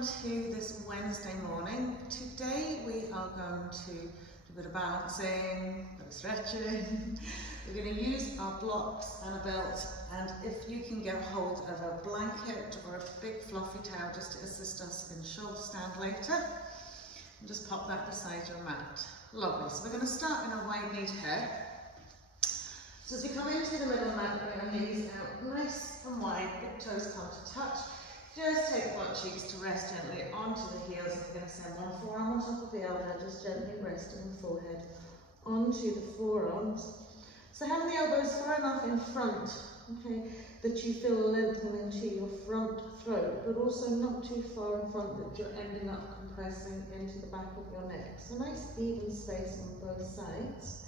welcome to this Wednesday morning. Today we are going to do a bit of balancing, a bit of stretching. We're going to use our blocks and a belt, and if you can get hold of a blanket or a big fluffy towel just to assist us in shoulder stand later, and just pop that beside your mat. Lovely. So we're going to start in a wide kneed head. So as you come into the middle of the mat, bring our knees out nice and wide, big toes come to touch. Just take the butt cheeks to rest gently onto the heels. If you're going to send one forearm on top of the other, just gently resting the forehead onto the forearms. So have the elbows far enough in front, okay, that you feel lengthening into your front throat, but also not too far in front that you're ending up compressing into the back of your neck. So nice even space on both sides.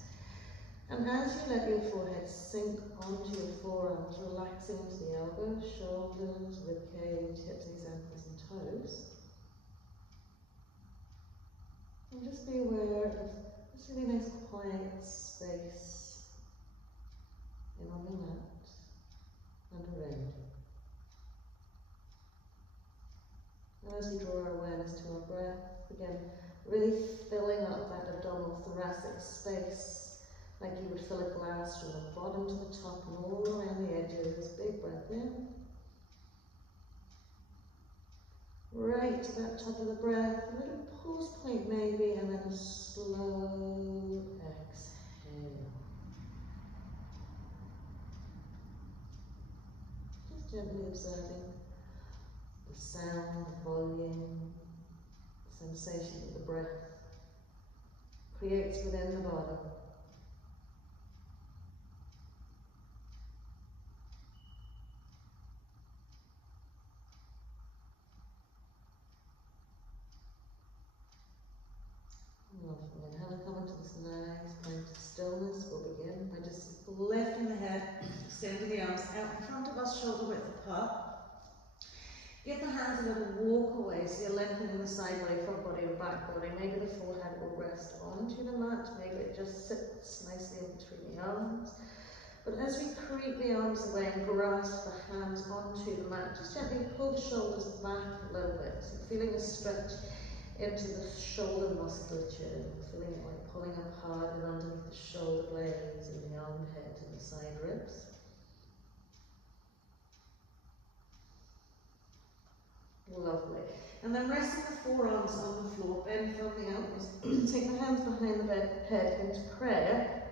And as you let your forehead sink onto your forearms, relaxing into the elbows, shoulders, ribcage, hips, knees, ankles and toes. And just be aware of this really nice quiet space in on your mat and around you. And as we draw our awareness to our breath, again, really filling up that abdominal thoracic space, like you would fill a glass from the bottom to the top and all around the edges. Big breath in. Right to that top of the breath, a little pause point maybe, and then a slow exhale. Just gently observing the sound, the volume, the sensation that the breath creates within the body. Lovely. And having come into this nice point of stillness, we'll begin by just lifting the head, extending the arms out in front of us, shoulder width apart. Give the hands a little walk away, so you're lengthening the side body, front body and back body. Maybe the forehead will rest onto the mat, maybe it just sits nicely in between the arms. But as we creep the arms away and grasp the hands onto the mat, just gently pull the shoulders back a little bit. So feeling a stretch into the shoulder musculature, feeling it like pulling up hard and underneath the shoulder blades and the armpit and the side ribs. Lovely. And then resting the forearms on the floor, bend from the elbows, take the hands behind the head into prayer.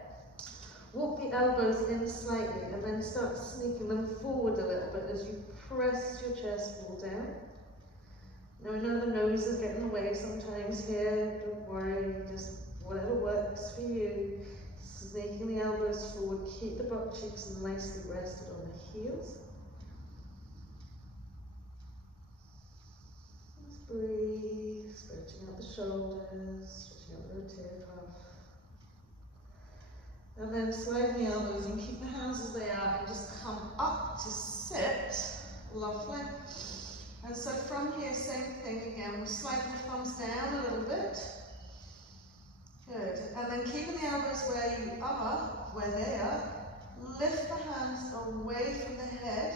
Walk the elbows in slightly and then start sneaking them forward a little bit as you press your chest ball down. Now I know the nose is getting in the way sometimes here, don't worry, just whatever works for you. Sneaking the elbows forward, keep the butt cheeks nicely rested on the heels. Just breathe, stretching out the shoulders, stretching out the rotator cuff. And then slide the elbows and keep the hands as they are and just come up to sit. Lovely. And so from here, same thing again, we'll slide the thumbs down a little bit. Good. And then keeping the elbows where you are, where they are, lift the hands away from the head,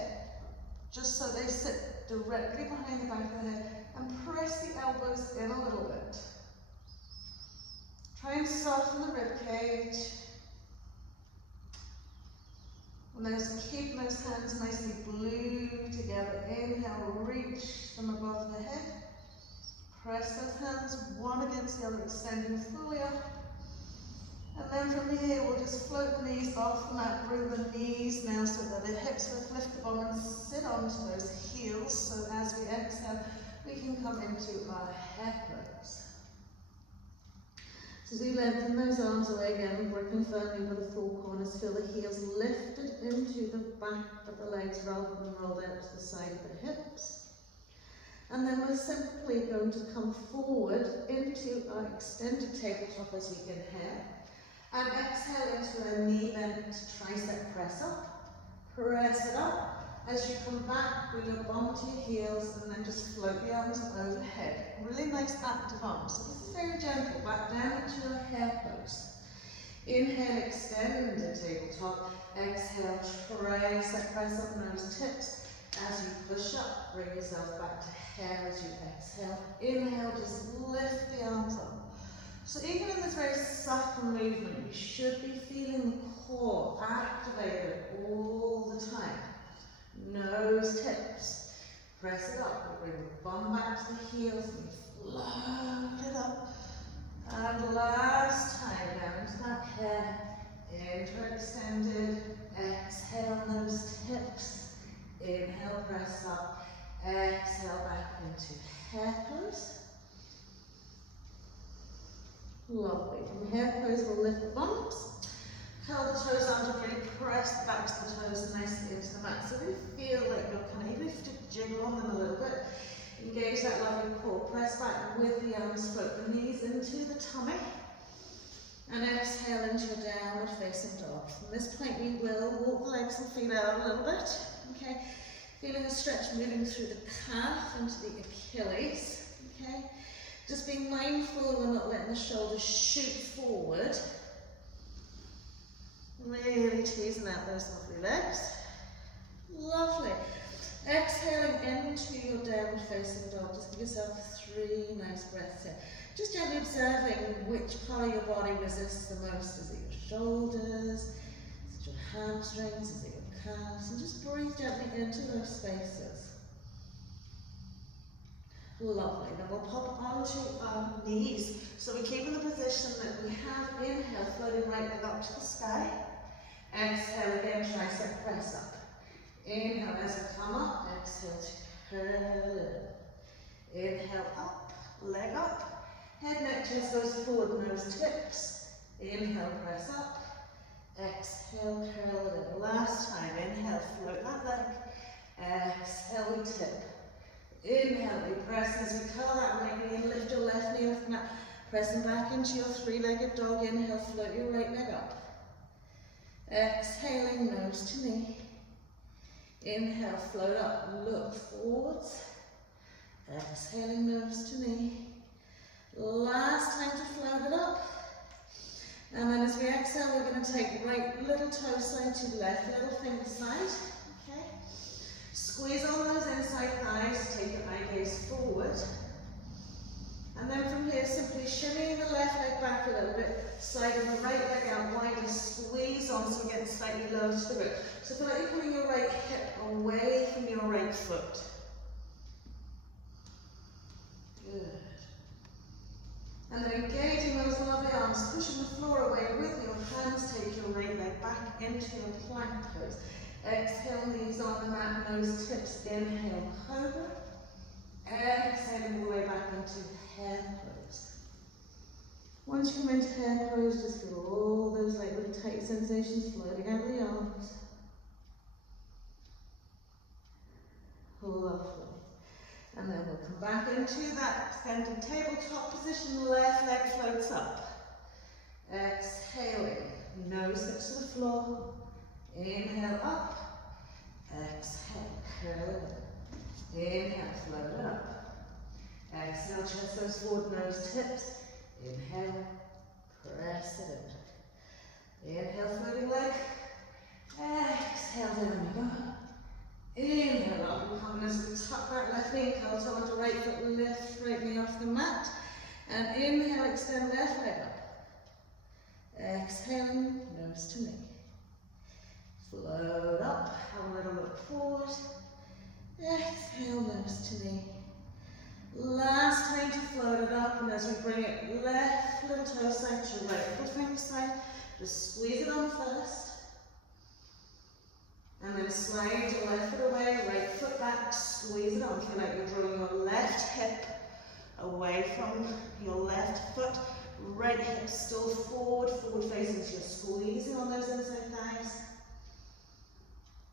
just so they sit directly behind the back of the head, and press the elbows in a little bit. Try and soften the rib cage. And then keep those hands nicely glued together. Inhale, reach them above the head. Press those hands one against the other, extending fully up. And then from here, we'll just float the knees off the mat. Bring the knees now so that the hips will lift the bottom and sit onto those heels. So as we exhale, we can come into our hair pose. So as we lengthen those arms away again, working firmly with the four corners, feel the heels lifted into the back of the legs rather than rolled out to the side of the hips. And then we're simply going to come forward into our extended tabletop as we inhale. And exhale into a knee bent tricep press up. Press it up. As you come back, bring your bum to your heels and then just float the arms overhead. Really nice active arms. So this is very gentle. Back down into your hair pose. Inhale, extend the tabletop. Exhale, tricep press up, nose tips. As you push up, bring yourself back to hair as you exhale. Inhale, just lift the arms up. So even in this very subtle movement, you should be feeling the core activated all the time. Nose tips. Press it up. We bring the bum back to the heels and float it up. And last time down into that hair. Inhale, extended. Exhale, nose tips. Inhale, press up. Exhale, back into hair pose. Lovely. From hair pose, we'll lift the bumps. Curl the toes under, really press the backs of the toes nicely into the mat. So we feel like you're kind of, even if you jiggle on them a little bit, engage that lovely core. Press back with the arms, float the knees into the tummy. And exhale into your downward facing dog. From this point, we will walk the legs and feet out a little bit. Okay, feeling a stretch moving through the calf into the Achilles. Okay, just being mindful we're not letting the shoulders shoot forward. Really teasing out those lovely legs. Lovely. Exhaling into your downward facing dog. Just give yourself 3 nice breaths here. Just gently observing which part of your body resists the most. Is it your shoulders? Is it your hamstrings? Is it your calves? And just breathe gently into those spaces. Lovely. Then we'll pop onto our knees. So we keep in the position that we have. Inhale, floating right leg up to the sky. Exhale again, tricep press up. Inhale as we come up. Exhale to curl it. Inhale up, leg up. Head, neck, chest goes forward, nose tips. Inhale, press up. Exhale, curl it. Last time, inhale, float that leg. Exhale, we tip. Inhale, we press as we curl that right knee and lift your left knee off the mat. Pressing back into your 3-legged dog. Inhale, float your right leg up. Exhaling, nose to knee. Inhale, float up, look forwards. Exhaling, nose to knee. Last time to float it up. And then as we exhale, we're going to take right little toe side to left little finger side. Okay. Squeeze on those inside thighs, take your eye gaze forward. And then from here, simply shimmy the left leg back a little bit, slide the right leg out wider, squeeze on so we're getting slightly lower to the rib. So feel like you're putting your right hip away from your right foot. Good. And then engaging those lovely arms, pushing the floor away with your hands, take your right leg back into your plank pose. Exhale, knees on the mat, nose tips, inhale, cobra. Exhaling all the way back into hair pose. Once you come into hair pose, just feel all those like little tight sensations floating out of the arms. Lovely. And then we'll come back into that extended tabletop position, left leg floats up. Exhaling, nose tips to the floor. Inhale up. Exhale, curl it up. Inhale, float it up. Exhale, chest goes forward, nose tips. Inhale, press it in. Inhale, floating leg. Exhale, down we go. Inhale up, we come in as we tuck that left knee, curl toe onto right foot, lift right knee off the mat. And inhale, extend left leg up. Exhaling, nose to knee. Float up, have a little look forward. Exhale, nose to knee. Last time to float it up, and as we bring it left little toe side to right little finger side, just squeeze it on first. And then slide your left foot away, right foot back, squeeze it on. Feel like you're drawing your left hip away from your left foot. Right hip still forward, forward facing, so you're squeezing on those inside thighs.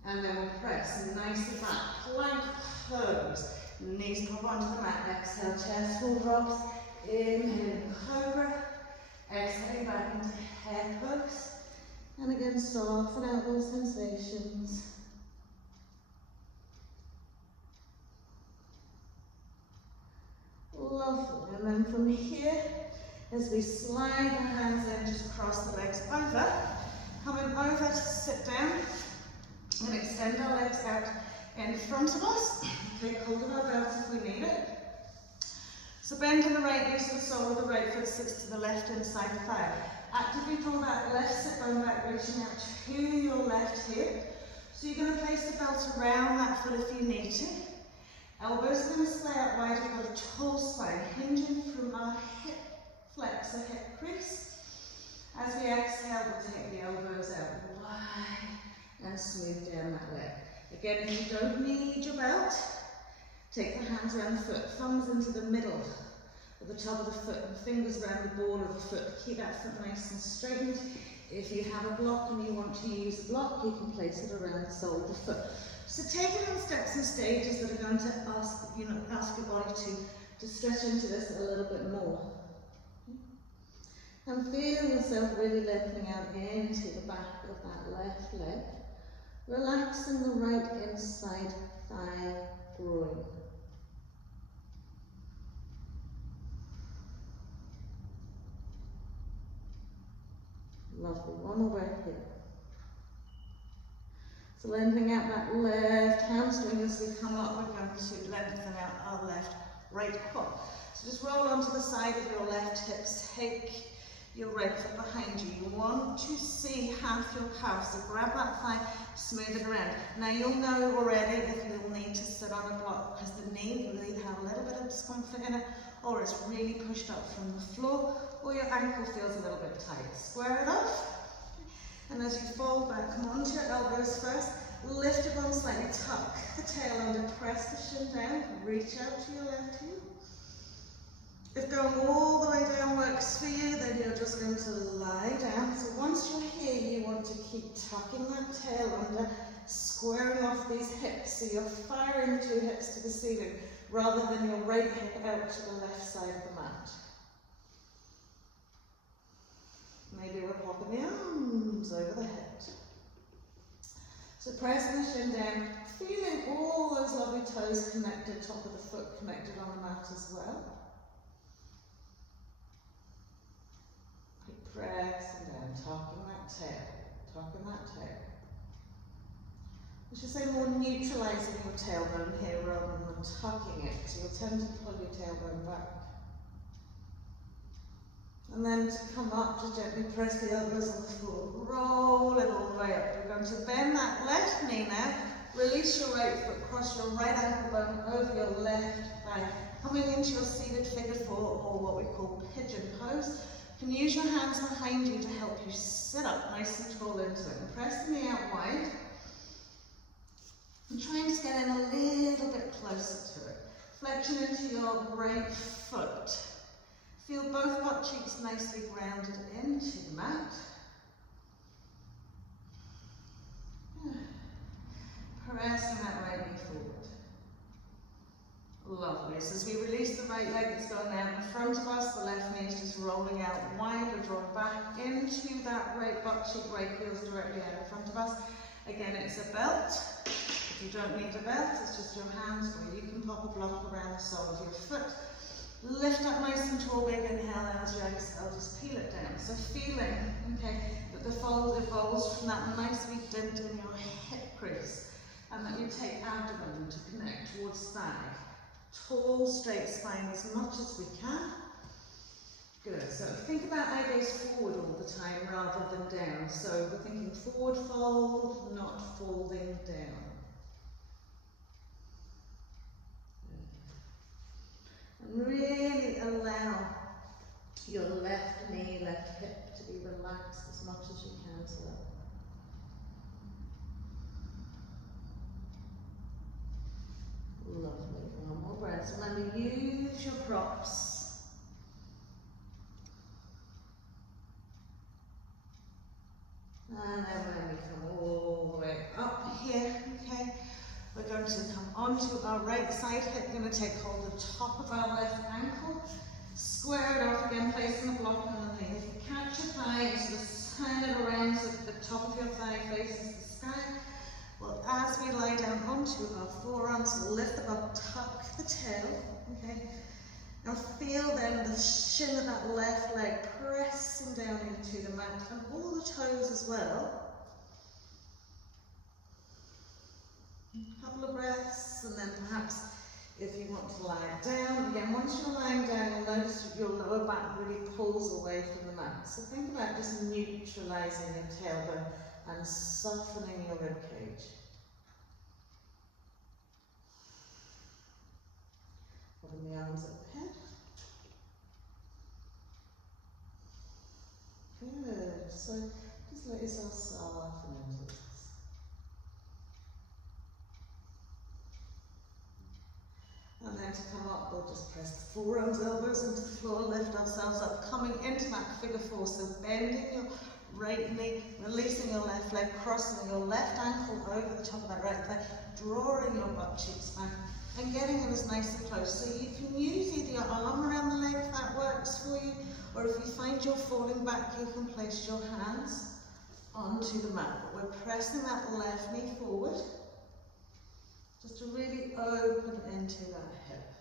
And then we'll press nicely back, plank pose. Knees pop onto the mat, exhale, chest full drops. Inhale, cobra. Exhale, back into hair pose. And again, soften out those sensations. Lovely. And then from here, as we slide our hands in, just cross the legs over. Coming over to sit down and extend our legs out. in front of us. Take hold of our belts if we need it. So bend to the right knee so the sole of the right foot sits to the left inside thigh. Actively draw that left sit bone back, reaching out to your left hip. So you're going to place the belt around that foot if you need to. Elbows are going to splay out wide. We've got a tall spine, hinging from our hip flex, or hip crease. As we exhale, we'll take the elbows out wide and smooth down that leg. Again, if you don't need your belt, take the hands around the foot, thumbs into the middle of the top of the foot, and fingers around the ball of the foot. Keep that foot nice and straightened. If you have a block and you want to use a block, you can place it around the sole of the foot. So take it in steps and stages that are going to ask your body to stretch into this a little bit more. And feel yourself really lifting out into the back of that left leg, relaxing the right inside thigh groin. Lovely, one more breath here. So lengthening out that left hamstring as we come up, we're going to lengthen out our left right quad. So just roll onto the side of your left hips, take your right foot behind you. You want to see half your calf, so grab that thigh, smooth it around. Now you'll know already if you'll need to sit on a block because the knee will either have a little bit of discomfort in it or it's really pushed up from the floor or your ankle feels a little bit tight. Square it off. And as you fold back, come onto your elbows first, lift your bum slightly, tuck the tail under, press the shin down, reach out to your left heel. If going all the way down works for you, then you're just going to lie down. So once you're here, you want to keep tucking that tail under, squaring off these hips. So you're firing 2 hips to the ceiling, rather than your right hip out to the left side of the mat. Maybe we're popping the arms over the head. So pressing the shin down, feeling all those lovely toes connected, top of the foot connected on the mat as well. Keep pressing down, tucking that tail, tucking that tail. I should say more neutralising your tailbone here rather than tucking it, so you'll tend to pull your tailbone back. And then to come up, to gently press the elbows on the floor, roll it all the way up. You're going to bend that left knee now, release your right foot, cross your right ankle bone over your left thigh, coming into your seated figure 4, or what we call pigeon pose. You can use your hands behind you to help you sit up nice and tall into it. And press the knee out wide, and trying to get in a little bit closer to it. Flexion into your right foot. Feel both butt cheeks nicely grounded into the mat. Pressing that right knee forward. Lovely. So as we release the right leg, it's going out in front of us. The left knee is just rolling out wide. We're drawn back into that right butt cheek, right heels directly out in front of us. Again, it's a belt. If you don't need a belt, it's just your hands, or you can pop a block around the sole of your foot. Lift up nice and tall, big inhale, and as you exhale, just peel it down. So feeling, okay, that the fold evolves from that nice wee dent in your hip crease, and that you take abdomen to connect towards thigh. Tall, straight spine as much as we can. Good, so think about eye gaze forward all the time rather than down. So we're thinking forward fold, not folding down. And really allow your left knee, left hip to be relaxed as much as you can. So lovely. One more breath. So then use your props. And then when we come all the way up here, okay, we're going to come onto our right side hip. We're going to take hold of the top of our left ankle, square it off again, placing the block underneath. If you catch your thigh, just turn it around so that the top of your thigh faces the sky. Well, as we lie down onto our forearms, we'll lift the butt, tuck the tail, okay? Now feel then the shin of that left leg pressing down into the mat, and all the toes as well. A couple of breaths, and then perhaps if you want to lie down, again, once you're lying down, you'll notice that your lower back really pulls away from the mat. So think about just neutralising your tailbone and softening your rib cage. Holding the arms at the head. Good. So just let yourself soften into this. And then to come up, we'll just press the forearms, elbows into the floor, lift ourselves up, coming into that figure four. So bending your right knee, releasing your left leg, crossing your left ankle over the top of that right leg, drawing your butt cheeks back, and getting it as nice and close. So you can use either your arm around the leg if that works for you, or if you find you're falling back, you can place your hands onto the mat. But we're pressing that left knee forward, just to really open into that hip.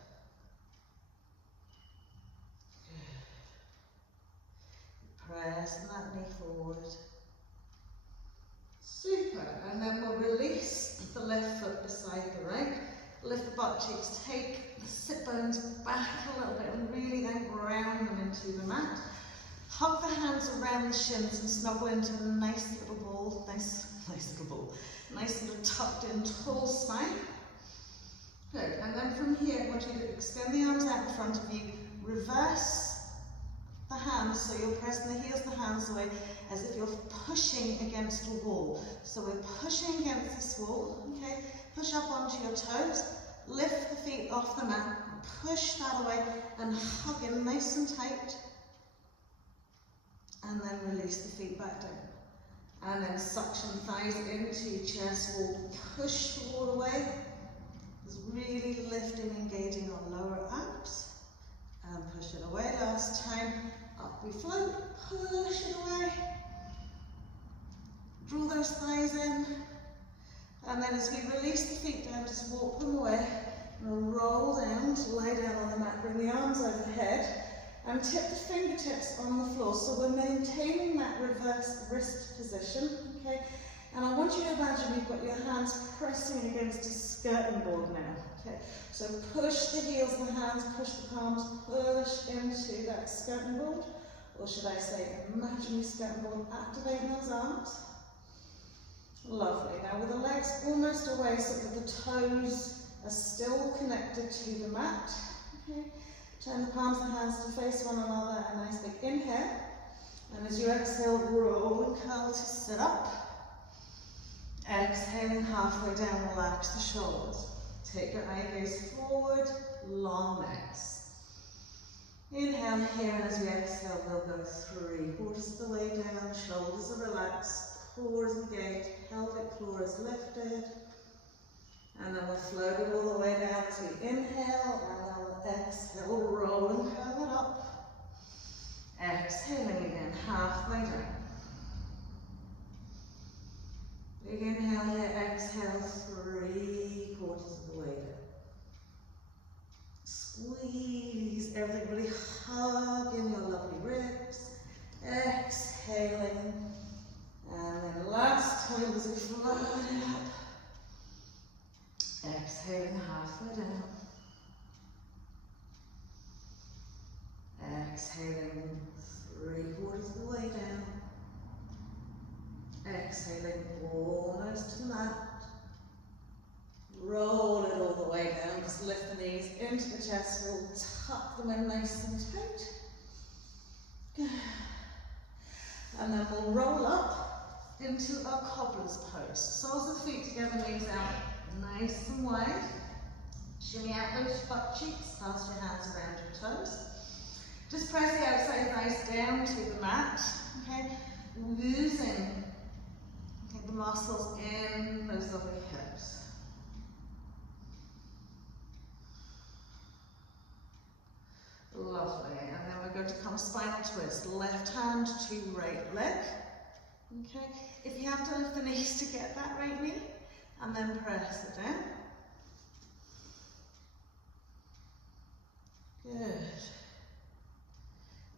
Good. Pressing that knee forward. Super. And then we'll release the left foot beside the right. Lift the butt cheeks, take the sit bones back a little bit and really then ground them into the mat. Hug the hands around the shins and snuggle into a nice little ball, nice little ball, nice little tucked in tall spine. Good, and then from here I want you to extend the arms out in front of you, reverse the hands, so you're pressing the heels of the hands away as if you're pushing against a wall. So we're pushing against this wall, okay? Push up onto your toes, lift the feet off the mat, push that away and hug in nice and tight. And then release the feet back down. And then suction thighs into chest wall, push the wall away. Just really lifting, engaging our lower abs. And push it away. Last time, up we float, push it away. Draw those thighs in. And then as we release the feet down, just walk them away. And roll down to lie down on the mat. Bring the arms overhead. And tip the fingertips on the floor. So we're maintaining that reverse wrist position. Okay? And I want you to imagine you've got your hands pressing against a skirting board now. Okay? So push the heels of the hands, push the palms, push into that skirting board. Or should I say, imaginary skirting board, activating those arms. Lovely. Now with the legs almost away so that the toes are still connected to the mat. Okay? Turn the palms of the hands to face one another. A nice big inhale. And as you exhale, roll and curl to sit up. Exhaling halfway down, relax the shoulders. Take your eye gaze forward, long necks. Inhale here, and as we exhale, we'll go 3/4 of the way down. Shoulders are relaxed, core is engaged, pelvic floor is lifted. And then we'll float it all the way down as we inhale, and then we'll exhale, roll and curl it up. Exhaling again, halfway down. Big inhale here, exhale, 3/4 of the way down. Squeeze everything, really hug in your lovely ribs. Exhaling. And then last time as we float it up. Exhaling halfway down. Exhaling 3/4 of the way down. Exhaling almost to the mat. Roll it all the way down. Just lift the knees into the chest. We'll tuck them in nice and tight. Good. And then we'll roll up into our cobbler's pose. Soles of the feet together, knees out. Nice and wide. Shimmy out those butt cheeks, pass your hands around your toes. Just press the outside thighs down to the mat, okay? Losing the muscles in those lovely hips. Lovely, and then we're going to come spinal twist. Left hand to right leg, okay? If you have to lift the knees to get that right knee, and then press it down. Good.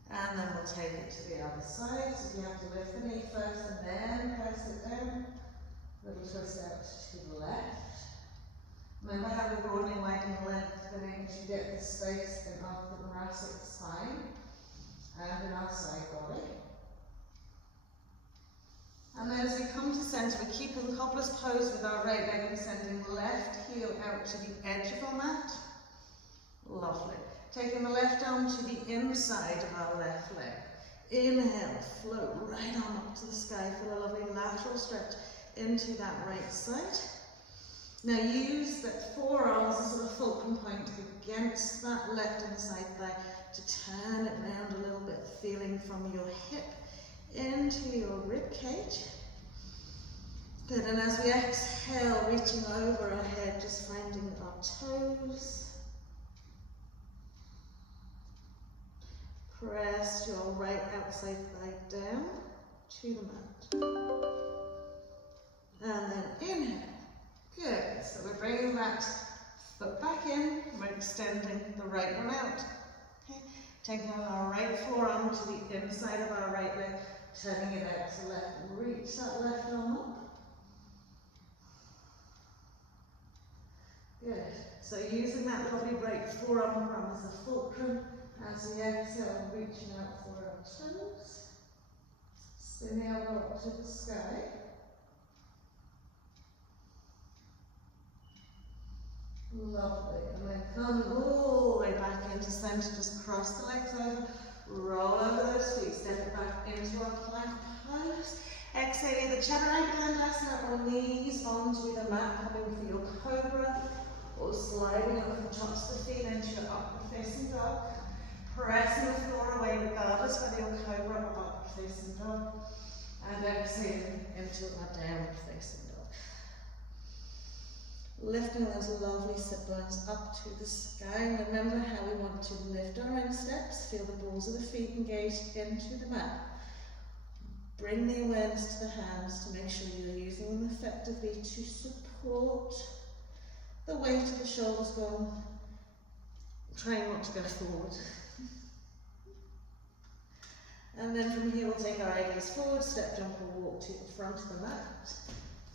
And then we'll take it to the other side. So you have to lift the knee first and then press it down. Little twist out to the left. Remember how we're broadening, widening, lengthening to get the space in our thoracic spine and in our side body. And then as we come to centre, we're keeping cobbler's pose with our right leg and sending left heel out to the edge of our mat. Lovely. Taking the left arm to the inside of our left leg. Inhale, float right on up to the sky. Feel a lovely lateral stretch into that right side. Now use that forearms as sort of fulcrum point against that left inside thigh to turn it round a little bit, feeling from your hip into your rib cage. Good, and as we exhale, reaching over our head, just finding our toes. Press your right outside thigh down to the mat. And then inhale. Good, so we're bringing that foot back in, we're extending the right one out. Okay. Taking our right forearm to the inside of our right leg, turning it out to left. Reach that left arm up. Good, so using that lovely right forearm as a fulcrum, as we exhale, reaching out for our toes. Spin the elbow up to the sky. Lovely, and then come all the way back into centre, just cross the legs over, roll over those feet, step it back into our plank pose. Exhale either chaturanga dandasana or knees onto the mat, coming for your cobra, or sliding over the tops of the feet into your upward facing dog. Pressing the floor away regardless whether you're cobra or upward facing dog. And exhaling into a downward facing dog. Lifting those lovely sit bones up to the sky. And remember how we want to lift our insteps. Feel the balls of the feet engaged into the mat. Bring the awareness to the hands to make sure you're using them effectively to support the weight of the shoulders going. Trying not to go forward. And then from here we'll take our ideas forward, step, jump or walk to the front of the mat.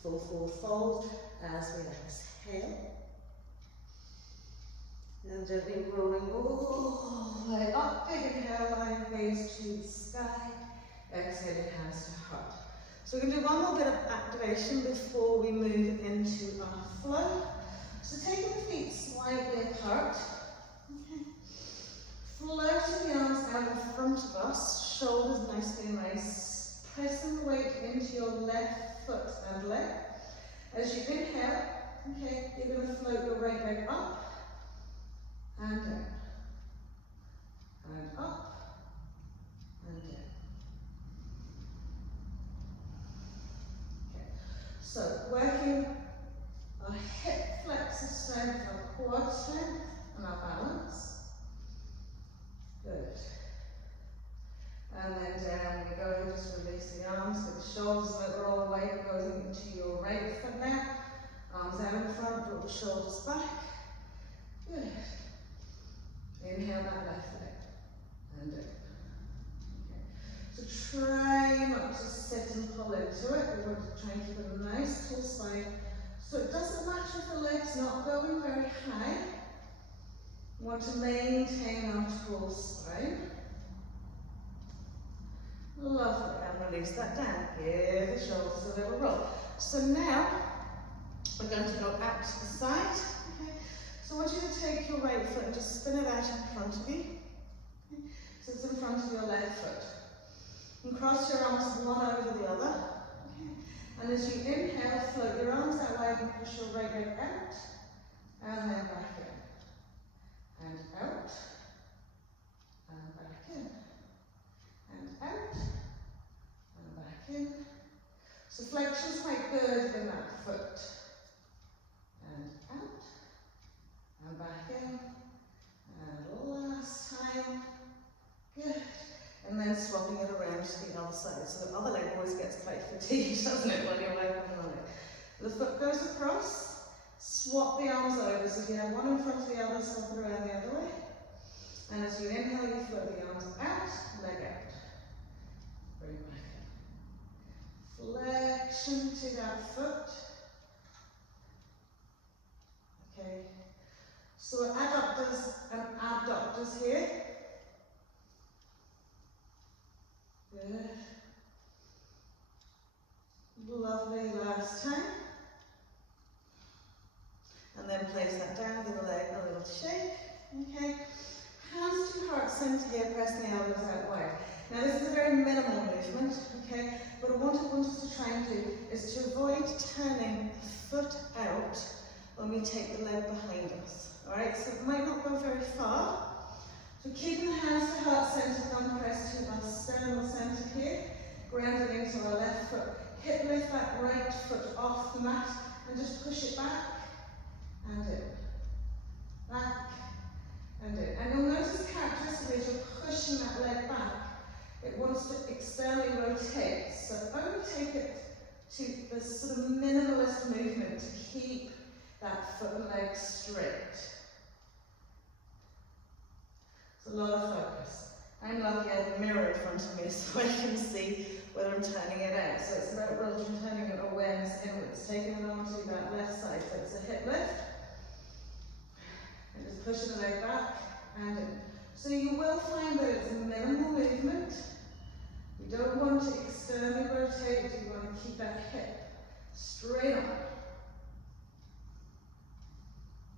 Full forward fold as we exhale. And gently rolling all the way up, big inhale, line gaze to the sky. Exhaling hands to heart. So we're going to do one more bit of activation before we move into our flow. So taking the feet slightly apart. Okay. Floating the arms out in front of us, shoulders nicely raised, pressing the weight into your left foot and leg. As you inhale, okay, you're going to float your right leg up and down, and up and down. Okay, so working our hip flexor strength, our quad strength, and our balance. Good. And then down we go, just release the arms with the shoulders, let roll away, going into your right foot now. Arms out in front, draw the shoulders back. Good. Inhale that left leg. And down. Okay. So try not to sit and pull into it. We want to try and keep a nice tall spine. So it doesn't matter if the leg's not going very high. We want to maintain our tall spine. Lovely, and release that down. Give the shoulders a little roll. So now, we're going to go out to the side. Okay. So I want you to take your right foot and just spin it out in front of you. Okay. So it's in front of your left foot. And cross your arms one over the other. Okay. And as you inhale, float your arms out wide and push your right leg out. And then back in. And out. And back in. And out, and back in. So flexion's quite good in that foot. And out, and back in. And last time. Good. And then swapping it around to the other side. So the other leg always gets quite fatigued, doesn't it, when you're working on the leg. The foot goes across, swap the arms over. So if you have one in front of the other, swap it around the other way. And as you inhale, you float the arms out, leg out. Bring back in. Flexion to that foot. Okay, shoulders here. Good. Lovely, last time. And then place that down, give the leg a little shake. Okay. Hands to heart center here, pressing the elbows out wide. Now this is a very minimal movement, okay? But what I want us to try and do is to avoid turning the foot out when we take the leg behind us. Alright, so it might not go very far. So keeping the hands to heart center, thumb pressed to our sternal center here, grounded into our left foot. Hip lift that right foot off the mat and just push it back and in. Back and in. And you'll notice characteristically as you're pushing that leg back, it wants to externally rotate. So only take it to the sort of minimalist movement to keep that foot and leg straight. It's a lot of focus. I'm lucky I have a mirror in front of me so I can see whether I'm turning it out. So it's about turning it awareness inwards, taking it onto that left side. So it's a hip lift. And just pushing the leg back and in. So you will find that it's a minimal movement. You don't want to externally rotate, you want to keep that hip straight on.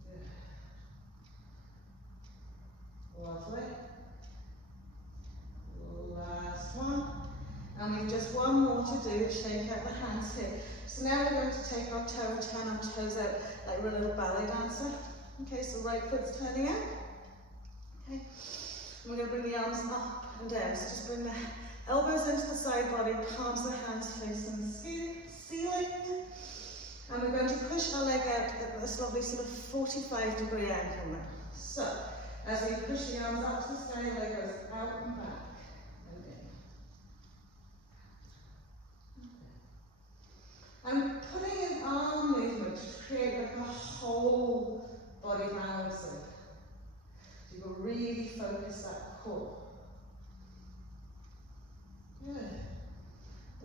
Good. Lovely. Last one. And we've just one more to do, shake out the hands here. So now we're going to take our toe and turn our toes out like we're a little ballet dancer. Okay, so right foot's turning out. Okay. And we're going to bring the arms up and down. So just bring the elbows into the side body, palms of the hands facing the ceiling. And we're going to push our leg out at this lovely sort of 45-degree angle now. So, as we push the arms up to the sky, the leg goes out and back and in. Okay. I'm putting in arm movement to create like a whole body balancing. So you will really focus that core. Good.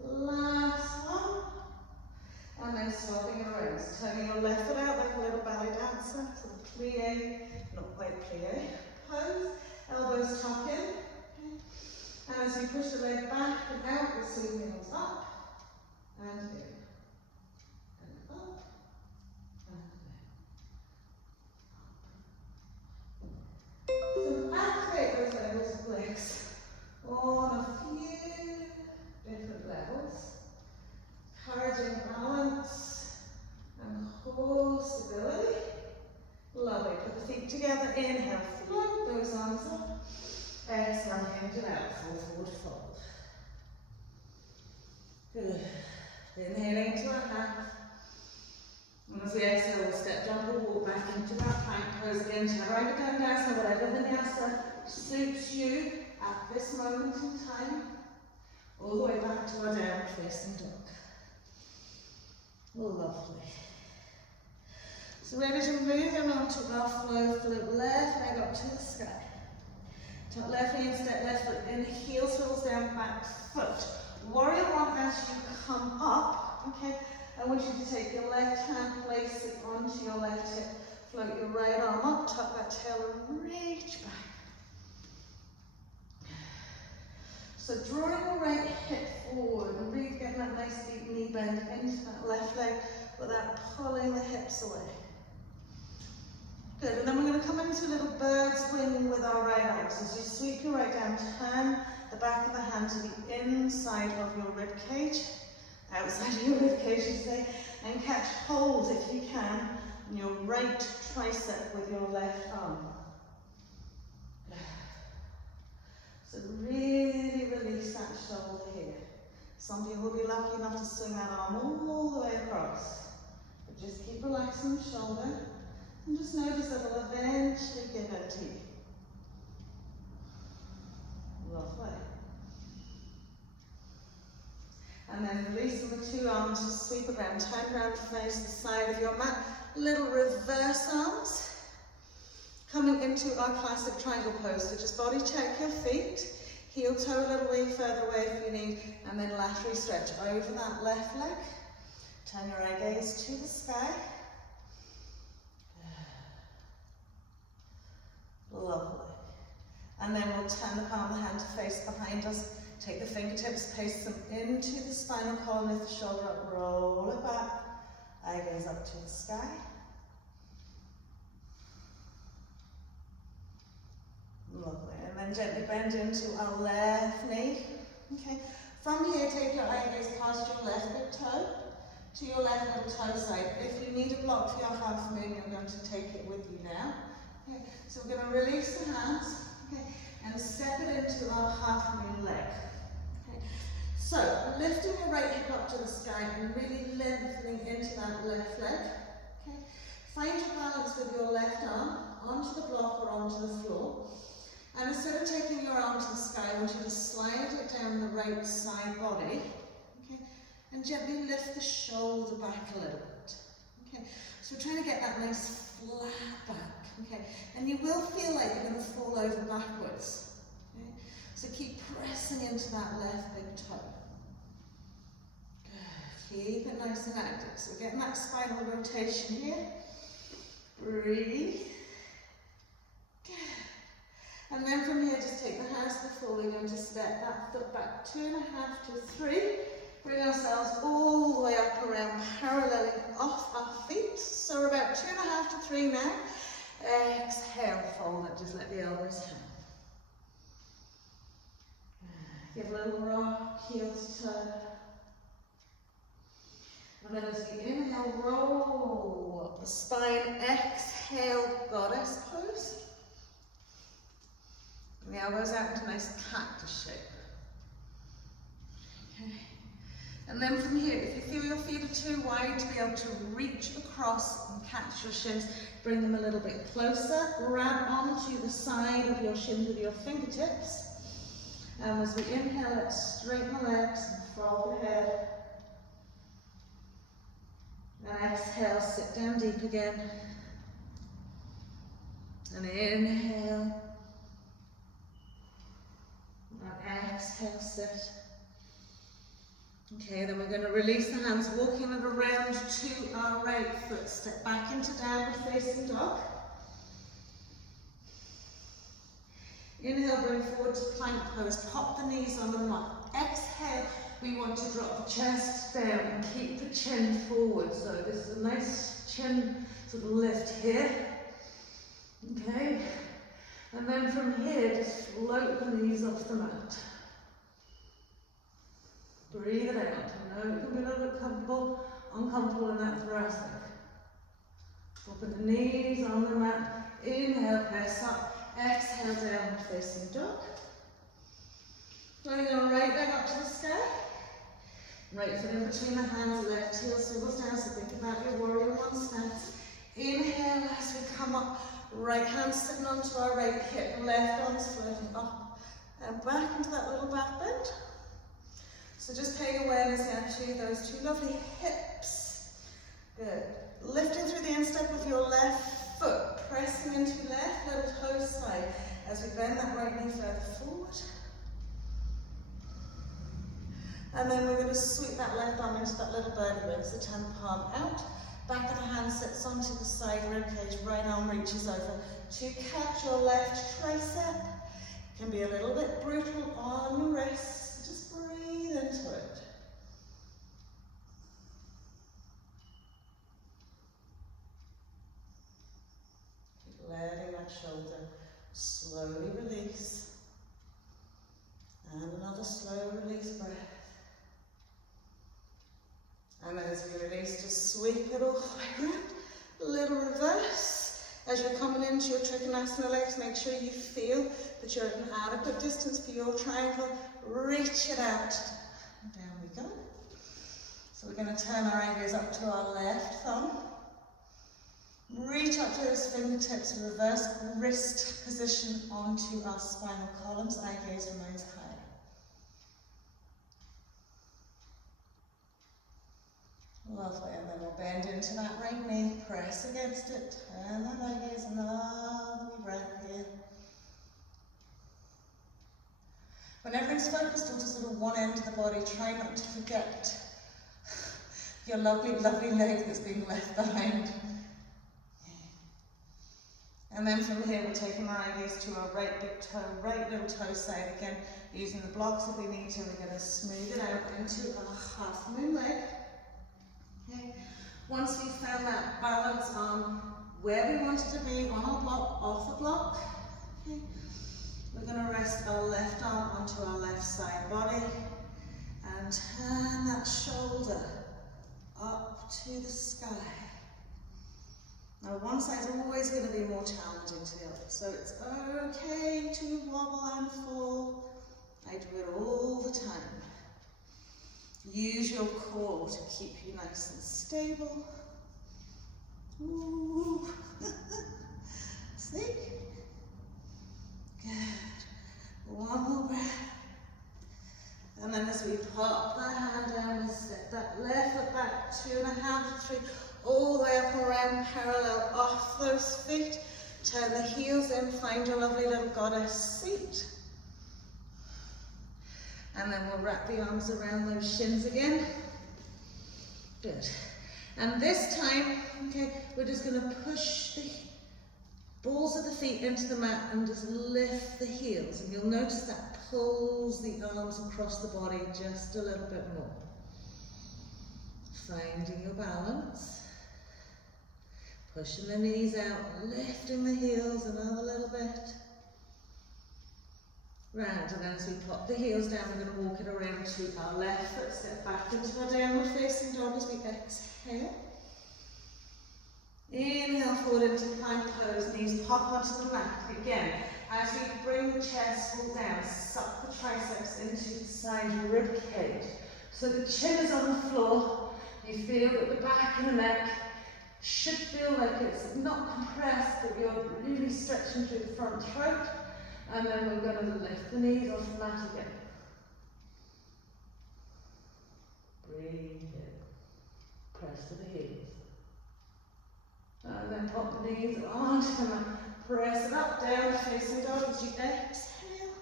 Last one. And then swapping it around. So turning your left foot out like a little ballet dancer. Sort of plie, not quite plie. Pose. Elbows tuck in. Okay. And as you push the leg back and out, you'll see the heels up and in. And up and in. So activate those levels of legs on a few different levels. Encouraging balance and core stability. Lovely. Put the feet together. Inhale, float those arms up. Exhale, hinge it out. Forward fold. Good. Inhaling to our hand. And as we exhale, we'll step down or walk back into that plank pose again. Chaturanga Dandasana, whatever vinyasa suits you at this moment in time. All the way back to our downward facing dog. Lovely. So ready to move on to our flow, flip left leg up to the sky. Tuck left knee and step left foot in, heel swivels down, back foot. Warrior one as you come up, okay? I want you to take your left hand, place it onto your left hip, float your right arm up, tuck that tail and reach back. So drawing your right hip forward and really getting that nice deep knee bend into that left leg without pulling the hips away. Good, and then we're going to come into a little bird's wing with our right arm. So as you sweep your right down, turn the back of the hand to the inside of your rib cage, outside of your rib cage, you say, and catch hold, if you can, on your right tricep with your left arm. So really release that shoulder here. Some people will be lucky enough to swing that arm all the way across. But just keep relaxing the shoulder and just notice that it'll eventually give out to you. Lovely. And then releasing the two arms, just sweep it around, turn around to face the side of your mat. Little reverse arms. Coming into our classic triangle pose, so just body check your feet, heel toe a little way further away if you need, and then laterally stretch over that left leg. Turn your eye gaze to the sky. Lovely. And then we'll turn the palm of the hand to face behind us. Take the fingertips, paste them into the spinal column, lift the shoulder up, roll it back. Eye gaze up to the sky. Lovely. And then gently bend into our left knee. Okay. From here, take your eye gaze past your left big toe to your left little toe side. If you need a block for your half moon, you're going to take it with you now. Okay. So we're going to release the hands, okay, and step it into our half moon leg. Okay. So lifting your right hip up to the sky and really lengthening into that left leg. Okay. Find your balance with your left arm onto the block or onto the floor. And instead of taking your arm to the sky, I want you to slide it down the right side body, okay, and gently lift the shoulder back a little bit. Okay, so we're trying to get that nice flat back, okay, and you will feel like you're going to fall over backwards. Okay, so keep pressing into that left big toe. Good. Keep it nice and active. So we're getting that spinal rotation here. Breathe. And then from here, just take the hands to the floor. We're going to step that foot back 2.5 to 3. Bring ourselves all the way up around, paralleling off our feet. So we're about 2.5 to 3 now. Exhale, fold it. Just let the elbows hang. Give a little rock, heels turn. And then as we inhale, roll up the spine. Exhale, goddess pose. And the elbows out into a nice cactus shape. Okay. And then from here, if you feel your feet are too wide to be able to reach across and catch your shins, bring them a little bit closer. Grab onto the side of your shins with your fingertips. And as we inhale, let's straighten the legs and fold the head. And exhale, sit down deep again. And inhale. And exhale, sit. Okay, then we're going to release the hands, walking it around to our right foot. Step back into downward facing dog. Inhale, bring forward to plank pose. Pop the knees on the mat. Exhale, we want to drop the chest down and keep the chin forward. So this is a nice chin sort of lift here. Okay. And then from here, just float the knees off the mat. Breathe it out. I know it can be a little bit uncomfortable in that thoracic. Open the knees on the mat. Inhale, press up. Exhale, downward facing dog. Bring your right leg up to the sky. Right foot in between the hands, left heel swivels down. So think about your warrior one stance. Inhale as we come up. Right hand sitting onto our right hip, left arm's floating up and back into that little back bend. So just paying awareness now to those two lovely hips. Good. Lifting through the instep of your left foot, pressing into left little toe side as we bend that right knee further forward. And then we're going to sweep that left arm into that little birdie wing, so turn the palm out. Back of the hand sits onto the side rib cage, right arm reaches over to catch your left tricep. It can be a little bit brutal on your wrists, just breathe into it. Keep letting that shoulder slowly release. And another slow release breath. And then as we release, just sweep it all the way around. A little reverse. As you're coming into your Trikonasana legs, make sure you feel that you're at an adequate distance for your triangle. Reach it out. And down we go. So we're going to turn our eye gaze up to our left thumb. Reach up to those fingertips, reverse wrist position onto our spinal columns. Eye gaze remains high. Lovely, and then we'll bend into that right knee, press against it, turn that eye gaze, another breath here. When everything's focused onto sort of one end of the body, try not to forget your lovely, lovely leg that's being left behind. And then from here, we're taking our knees to our right big toe, right little toe side again, using the blocks if we need to. We're going to smooth it out into a half moon leg. Okay. Once we've found that balance on where we want it to be, on our block, off the block, okay, we're going to rest our left arm onto our left side body and turn that shoulder up to the sky. Now one side's always going to be more challenging to the other, so it's okay to wobble and fall. I do it all the time. Use your core to keep you nice and stable. Ooh. See? Good. One more breath. And then as we pop that hand down, we step that left foot back, 2.5 to 3, all the way up and around, parallel off those feet. Turn the heels in, find your lovely little goddess seat. And then we'll wrap the arms around those shins again. Good. And this time, okay, we're just going to push the balls of the feet into the mat and just lift the heels. And you'll notice that pulls the arms across the body just a little bit more. Finding your balance. Pushing the knees out, lifting the heels another little bit. Round, and then as we pop the heels down, we're going to walk it around to our left foot, step back into our downward facing dog as we exhale. Inhale forward into plank pose, knees pop onto the mat. Again, as we bring the chest all down, suck the triceps into the side rib cage. So the chin is on the floor, you feel that the back and the neck should feel like it's not compressed, but you're really stretching through the front throat. And then we're going to lift the knees off the mat again. Breathe in. Press to the heels. And then pop the knees onto the mat. Press it up, down, facing dog as you exhale.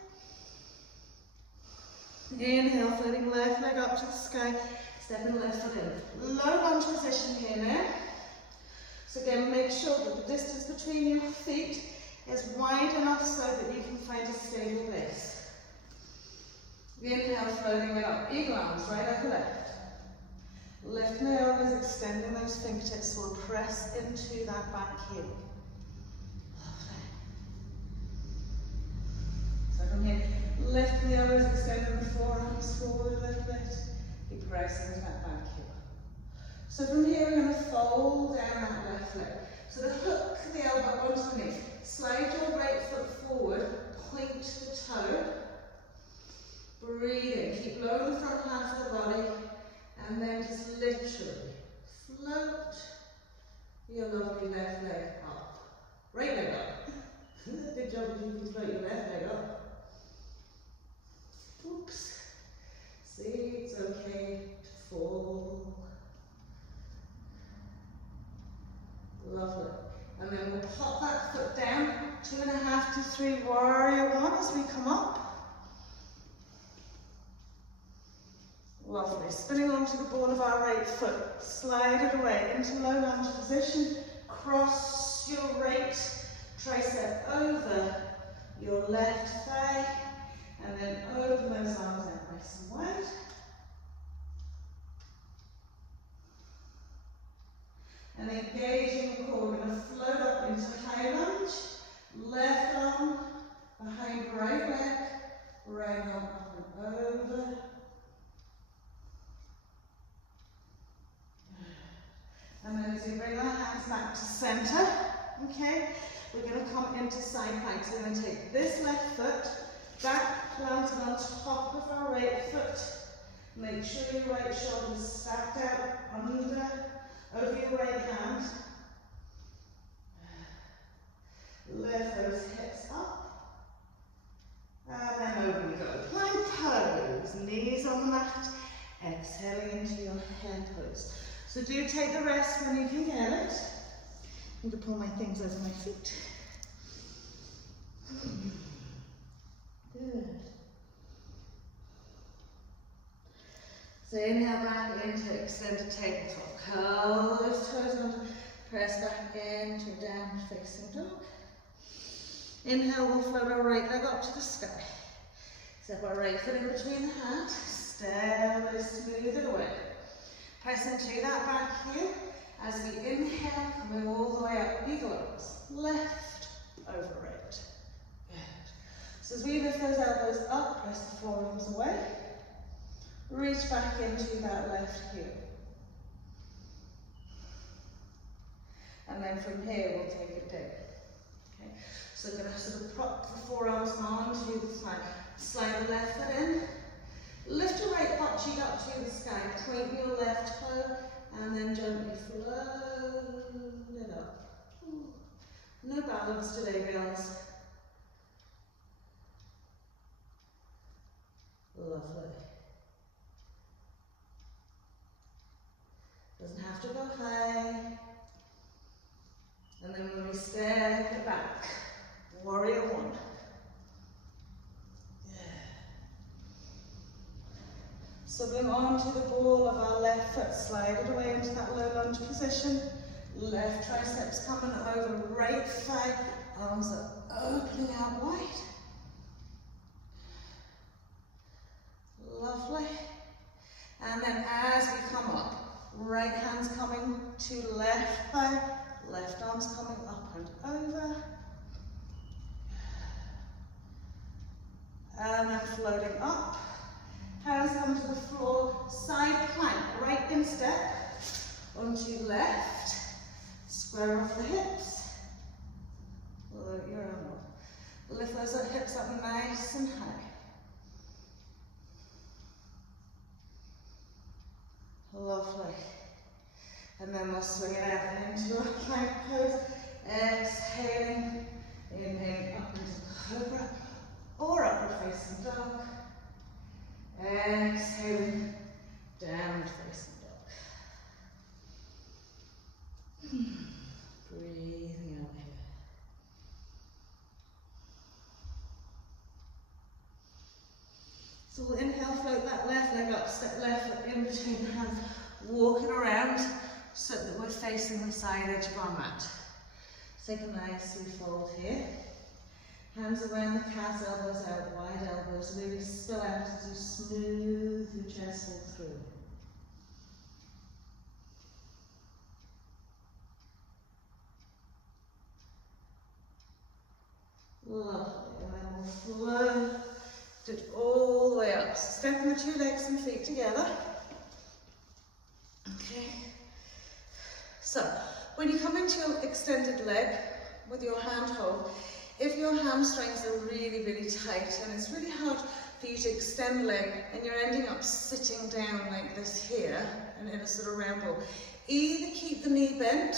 Inhale, floating left leg up to the sky. Stepping left foot in. Low lunge position here now. So again, make sure that the distance between your feet is wide enough so that you can find a stable base. Inhale, floating it up. Eagle arms, right over left. Lifting the elbows, extending those fingertips. We'll press into that back heel. Lovely. So from here, lifting the elbows, extending the forearms forward a little bit. Keep pressing into that back heel. So from here, we're going to fold down that left leg. So to hook the elbow onto the knee, slide your right foot forward, point the toe. Breathe in, keep low in the front half of the body, and then just literally float your lovely left leg up. Right leg up. Good job if you can float your left leg up. Oops. See, it's okay to fall. Lovely. And then we'll pop that foot down, 2.5 to 3, warrior one as we come up. Lovely. Spinning onto the ball of our right foot, slide it away into low lunge position. Cross your right tricep over your left thigh, and then open those arms out nice and wide. And engaging the core, we're going to float up into high lunge. Left arm behind right leg, right arm up and over. And then as we bring our hands back to center, okay, we're going to come into side plank. So we're going to take this left foot, back planted on top of our right foot. Make sure your right shoulder is stacked out over your right hand. Lift those hips up. And then over we go. Plank pose. Knees on the mat. Exhaling into your hand pose. So do take the rest when you can get it. I'm going to pull my things over my feet. Good. So inhale back into extended tabletop. Curl those toes under. Press back into a downward facing dog. Inhale, we'll float our right leg up to the sky. Step our right foot in between the hands. Steadily smooth it away. Press into that back heel. As we inhale, coming all the way up, eagle arms. Left over right. Good. So as we lift those elbows up, press the forearms away. Reach back into that left heel. And then from here, we'll take it down. Okay. So we're going to sort of prop the forearms onto the side. Slide the left foot in. Lift your right butt cheek up to the sky. Point your left toe and then gently float it up. No balance today, girls. Lovely. Doesn't have to go high. And then when we step it back, warrior one. So bring onto the ball of our left foot, slide it away into that low lunge position. Left triceps coming over, right thigh, arms are opening out wide. Lovely. And then as we come up, right hand's coming to left thigh, left arm's coming up and over. And then floating up. Hands come to the floor, side plank, right instep, onto left, square off the hips, lower your arm up. Lift those hips up nice and high. Lovely. And then we'll swing it out into a plank pose, exhaling, inhaling up into cobra, or upward facing dog. Exhaling, downward facing dog. Breathing out here. So we'll inhale, float that left leg up, step left foot in between the hands, walking around so that we're facing the side edge of our mat. Take a nice fold here. Hands around the calves, elbows out, wide elbows, really spill out as you smooth your chest all through. Lovely, and then we'll float it all the way up. Stepping the two legs and feet together. Okay. So, when you come into your extended leg with your hand hold, if your hamstrings are really, really tight and it's really hard for you to extend the leg and you're ending up sitting down like this here and in a sort of round ball, either keep the knee bent,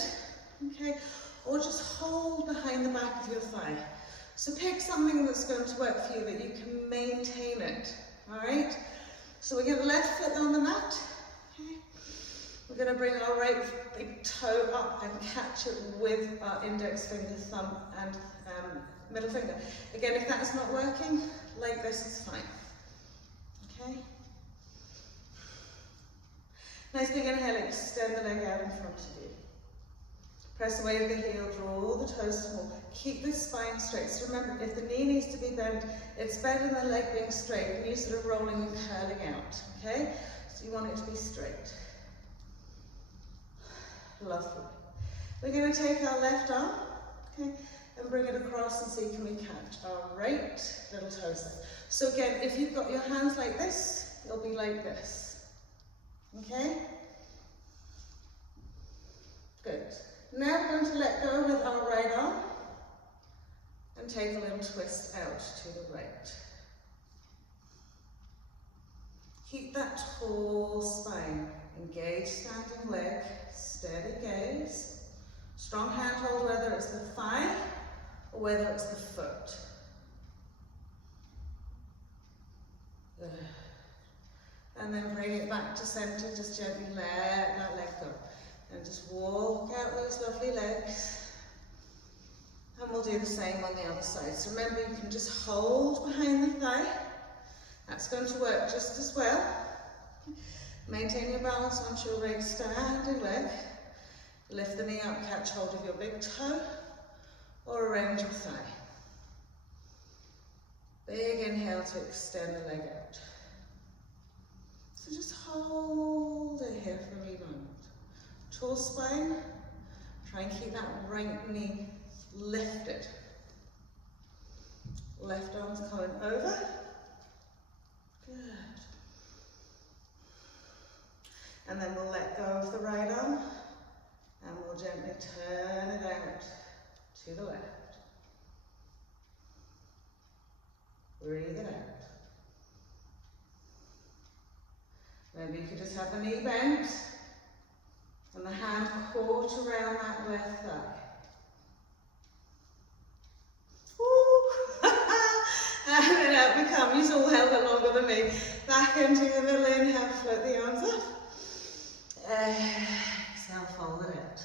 okay, or just hold behind the back of your thigh. So pick something that's going to work for you that you can maintain it, all right? So we get the left foot on the mat, okay? We're going to bring our right big toe up and catch it with our index finger, thumb and middle finger. Again, if that's not working, like this is fine. Okay? Nice big inhale, extend the leg out in front of you. Press away with the heel, draw the toes small. Keep the spine straight. So remember, if the knee needs to be bent, it's better than the leg being straight than you sort of rolling and curling out. Okay? So you want it to be straight. Lovely. We're going to take our left arm, okay, and bring it across and see can we catch our right little toes there. So again, if you've got your hands like this, it'll be like this. Okay? Good. Now we're going to let go with our right arm and take a little twist out to the right. Keep that tall spine. Engage standing leg, steady gaze. Strong hand hold whether it's the thigh or whether it's the foot. Good. And then bring it back to center, just gently let that leg go. And just walk out those lovely legs. And we'll do the same on the other side. So remember, you can just hold behind the thigh. That's going to work just as well. Maintain your balance onto your right standing leg. Lift the knee up, catch hold of your big toe, or around your thigh. Big inhale to extend the leg out. So just hold it here for a wee moment. Tall spine. Try and keep that right knee lifted. Left arm's coming over. Good. And then we'll let go of the right arm and we'll gently turn it out to the left. Breathe it out. Maybe you could just have the knee bent and the hand caught around that left thigh. And then out we come. You've all held it longer than me. Back into your little inhale, float the arms up. Exhale, fold it out.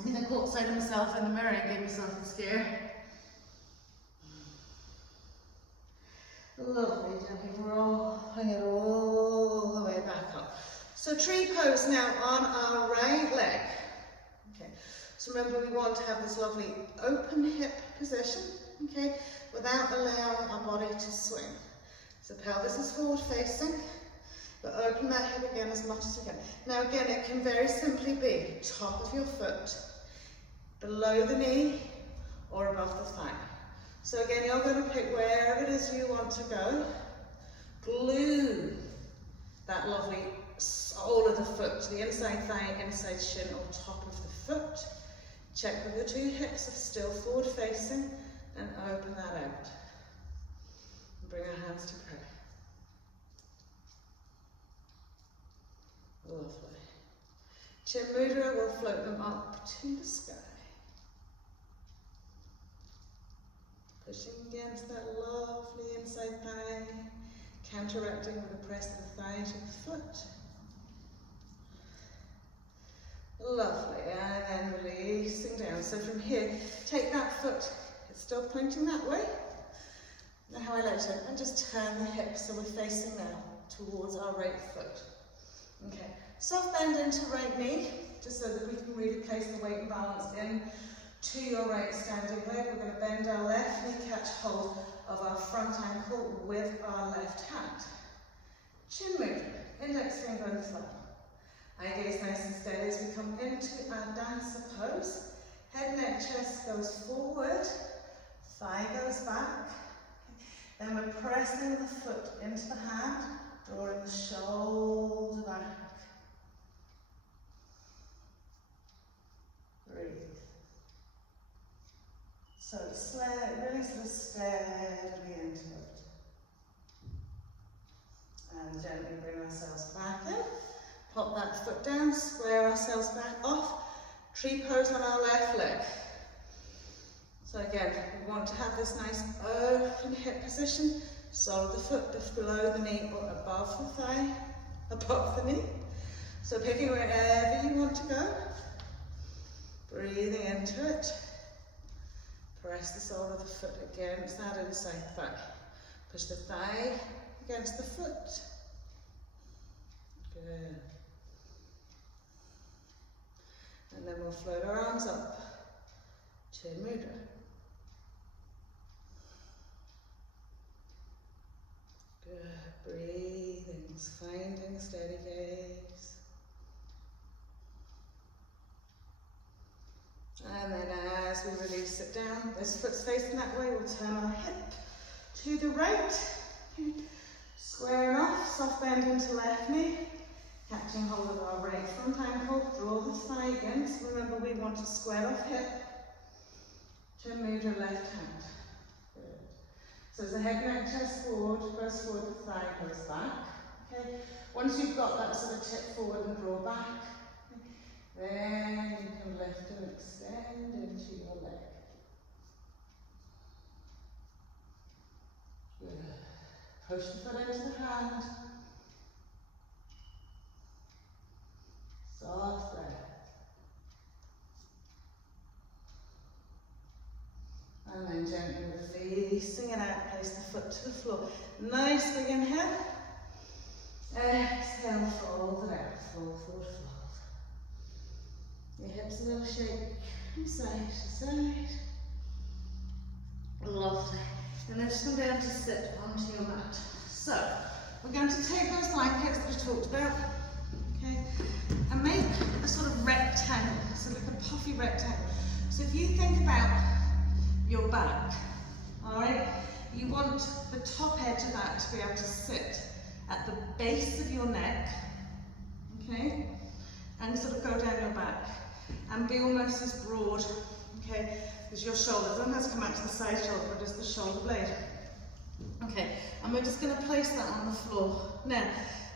I think I caught sight of myself in the mirror and gave myself a scare. Lovely, gently rolling it all the way back up. So tree pose now on our right leg. Okay. So remember we want to have this lovely open hip position, okay, without allowing our body to swing. So pelvis is forward facing, but open that hip again as much as you can. Now again, it can very simply be top of your foot, below the knee, or above the thigh. So again, you're going to pick wherever it is you want to go. Glue that lovely sole of the foot to the inside thigh, inside shin, or top of the foot. Check that the two hips are still forward facing and open that out. And bring our hands to prayer. Lovely. Chin mudra will float them up to the sky. Pushing against that lovely inside thigh, counteracting with the press of the thigh to the foot. Lovely, and then releasing down. So from here, take that foot, it's still pointing that way. Now how I like to, and just turn the hips so we're facing now towards our right foot. Okay, soft bend into right knee, just so that we can really place the weight and balance in to your right standing leg. We're going to bend our left knee, catch hold of our front ankle with our left hand. Chin mudra, index finger and thumb. Eye gaze nice and steady as we come into our dancer pose. Head, neck, chest goes forward, thigh goes back. Then we're pressing the foot into the hand, drawing the shoulder back. Breathe. So really sort of steadily into it. And gently bring ourselves back in. Pop that foot down, square ourselves back off. Tree pose on our left leg. So again, we want to have this nice open hip position. Sole of the foot below the knee or above the thigh, above the knee. So picking wherever you want to go. Breathing into it. Press the sole of the foot against that inside thigh. Push the thigh against the foot. Good. And then we'll float our arms up. Chin mudra. Good. Breathing, finding a steady gaze. And then as we release it down, this foot's facing that way, we'll turn our hip to the right. Squaring off, soft bend into left knee. Catching hold of our right front ankle, draw the thigh against. Remember, we want to square off hip. Chin mudra, left hand. Good. So as the head, neck, chest forward, goes forward, the thigh goes back. Okay. Once you've got that sort of tip forward and draw back, then you can lift and extend into your leg. Good. Push the foot into the hand. Soft breath. And then gently releasing it out, place the foot to the floor. Nice big inhale. Exhale, fold it out. Fold, fold, fold. Your hips a little shake from side to side. Lovely. And then just come down to sit onto your mat. So, we're going to take those blankets that we talked about, okay, and make a sort of rectangle, so like a puffy rectangle. So if you think about your back, alright, you want the top edge of that to be able to sit at the base of your neck, okay, and sort of go down your back and be almost as broad, okay, as your shoulder. It doesn't have to come out to the side shoulder, but just the shoulder blade. Okay, and we're just going to place that on the floor. Now,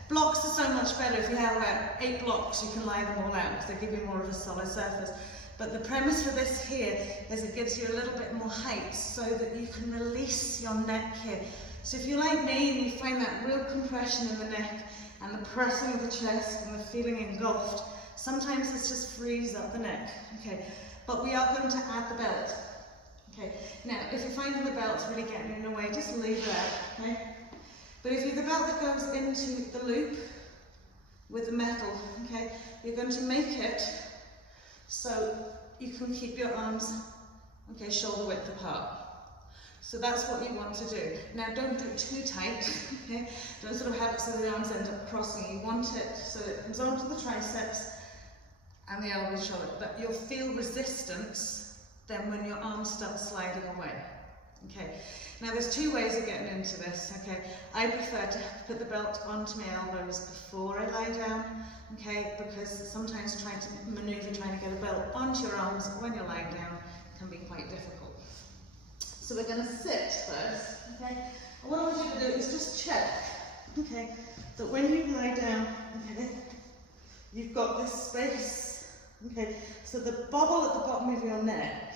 blocks are so much better. If you have about 8 blocks, you can lie them all out because they give you more of a solid surface. But the premise for this here is it gives you a little bit more height so that you can release your neck here. So if you're like me and you find that real compression in the neck and the pressing of the chest and the feeling engulfed, sometimes this just frees up the neck. Okay, but we are going to add the belt. Okay, now if you're finding the belt's really getting in the way, just leave it out, okay? But if you're the belt that goes into the loop with the metal, okay, you're going to make it so you can keep your arms, okay, shoulder width apart. So that's what you want to do. Now don't do it too tight, okay? Don't sort of have it so the arms end up crossing. You want it so that it comes onto the triceps and the elbow shoulder, but you'll feel resistance then when your arms start sliding away. Okay, now there's 2 ways of getting into this, okay? I prefer to put the belt onto my elbows before I lie down, okay, because sometimes trying to get a belt onto your arms when you're lying down can be quite difficult. So we're going to sit first, okay? And what I want you to do is just check, okay, that when you lie down, okay, you've got this space, okay, so the bobble at the bottom of your neck,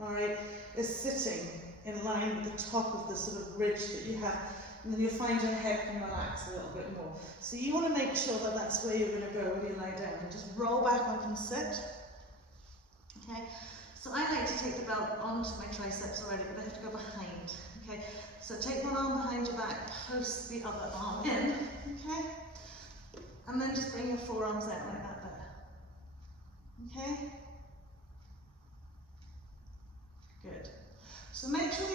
alright, is sitting in line with the top of the sort of ridge that you have, and then you'll find your head can relax a little bit more. So you want to make sure that that's where you're going to go when you lie down. Just roll back up and sit, okay? So I like to take the belt onto my triceps already, but I have to go behind, okay? So take one arm behind your back, post the other arm in, okay? And then just bring your forearms out like that there, okay? Good. So make sure the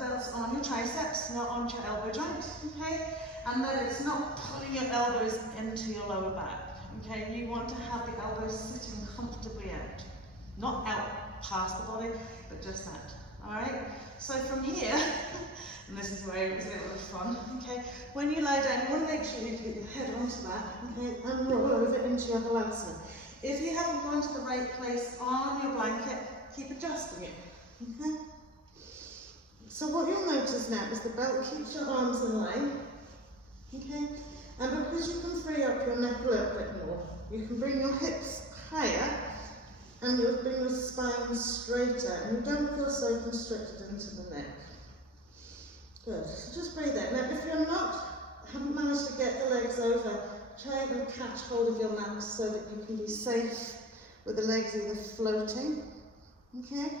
belt's on your triceps, not onto your elbow joint, okay? And that it's not pulling your elbows into your lower back, okay? You want to have the elbows sitting comfortably out, not out past the body, but just that, all right? So from here, and this is where it was a little bit of fun, okay? When you lie down, you want to make sure you get your head onto that, okay? And roll over into your halasana. If you haven't gone to the right place on your blanket, keep adjusting it, okay? So what you'll notice now is the belt keeps your arms in line, okay? And because you can free up your neck a little bit more, you can bring your hips higher and you'll bring your spine straighter and you don't feel so constricted into the neck. Good, so just breathe out. Now if you're haven't managed to get the legs over, try and catch hold of your mat so that you can be safe with the legs either floating, okay?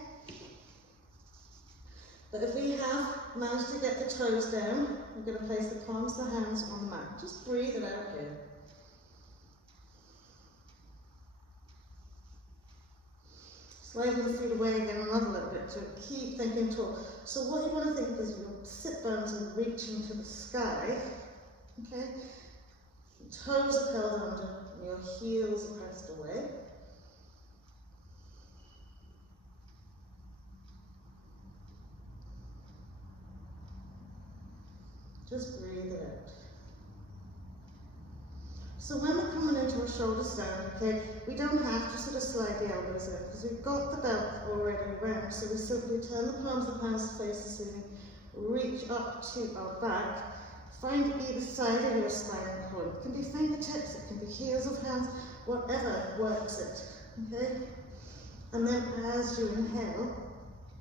But if we have managed to get the toes down, we're going to place the palms of the hands on the mat. Just breathe it out here. Slide your feet away again another little bit to keep thinking tall. So what you want to think is your sit bones are reaching to the sky, okay? Your toes are held under, and your heels are pressed away. Just breathe it out. So when we're coming into a shoulder stand, okay, we don't have to sort of slide the elbows in because we've got the belt already around. So we simply turn the palms of the hands to face the ceiling, reach up to our back, find either side of your spine and column. It can be fingertips, it can be heels of hands, whatever works it, okay? And then as you inhale,